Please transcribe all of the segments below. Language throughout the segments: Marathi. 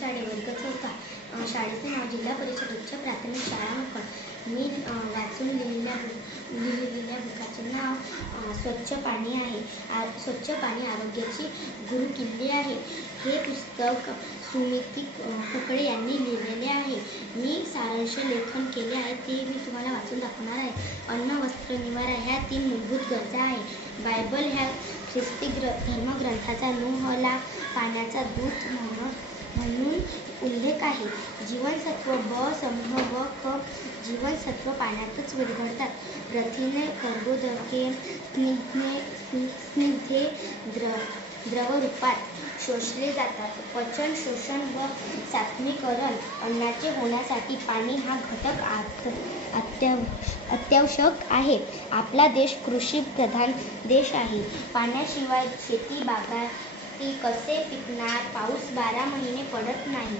साडे वर्ग चौथा. शाळेचे नाव जिल्हा परिषद उच्च प्राथमिक शाळा मुकण. मी वाचून लिहिलेल्या बुकाचे नाव स्वच्छ पाणी आहे. स्वच्छ पाणी आरोग्याची गुरुकिल्ली आहे. हे पुस्तक सुमिती कुकडे यांनी लिहिलेले आहे. मी सारांश लेखन केले आहे, ते मी तुम्हाला वाचून दाखवणार आहे. अन्न, वस्त्र, निवारा ह्या 3 मूलभूत गरजा आहेत. बायबल ह्या ख्रिस्ती धर्मग्रंथाचा नोहला पाण्याचा दूत म्हणून उल्लेख आहे. जीवनसत्व ब, समूह व क. जीवनसत्व पाण्यातच विरघळतात. प्रथिने, कर्बोदके, स्निग्धे द्रवरूपात शोषले जातात. पचन, शोषण व सात्मीकरण अन्नाचे होण्यासाठी पाणी हा घटक अत्यावश्यक आहे. आपला देश कृषीप्रधान देश आहे. पाण्याशिवाय शेती बागायती कसे पिकणार? पाऊस 12 महिने पडत नाही.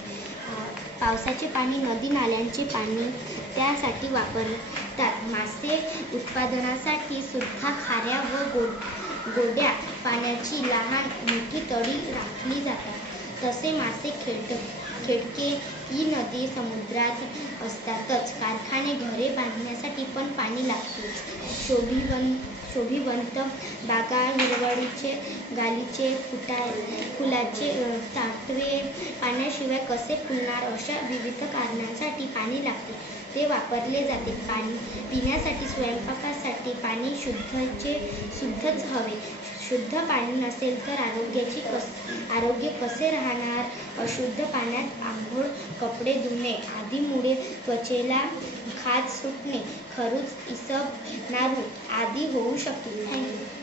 पावसाचे पाणी, नदी नाल्यांचे पाणी त्यासाठी वापरतात. मासे उत्पादनासाठी सुद्धा खाऱ्या व गोड्या पाण्याची लहान मोठी तळी राखली जातात. तसे मासे, खेकडे ही नदी समुद्रात असतातच. कारखाने, घरे बांधण्यासाठी पण पाणी लागतेच. शोभिवंत बागा, हिरवळीचे गालिचे, फुलाचे ताटवे पाण्याशिवाय कसे फुलणार? अशा विविध कारणांसाठी पाणी लागते, ते वापरले जाते. पाणी पिण्यासाठी, स्वयंपाकासाठी पाणी शुद्धच हवे. शुद्ध पाणी नसेल तर आरोग्य कसे राहणार? अशुद्ध पाण्यात आंघोळ, कपडे धुणे आदीमुळे त्वचेला खाज सुटणे, खरूज, इसब, नारू आदी होऊ शकते. थँक्यू.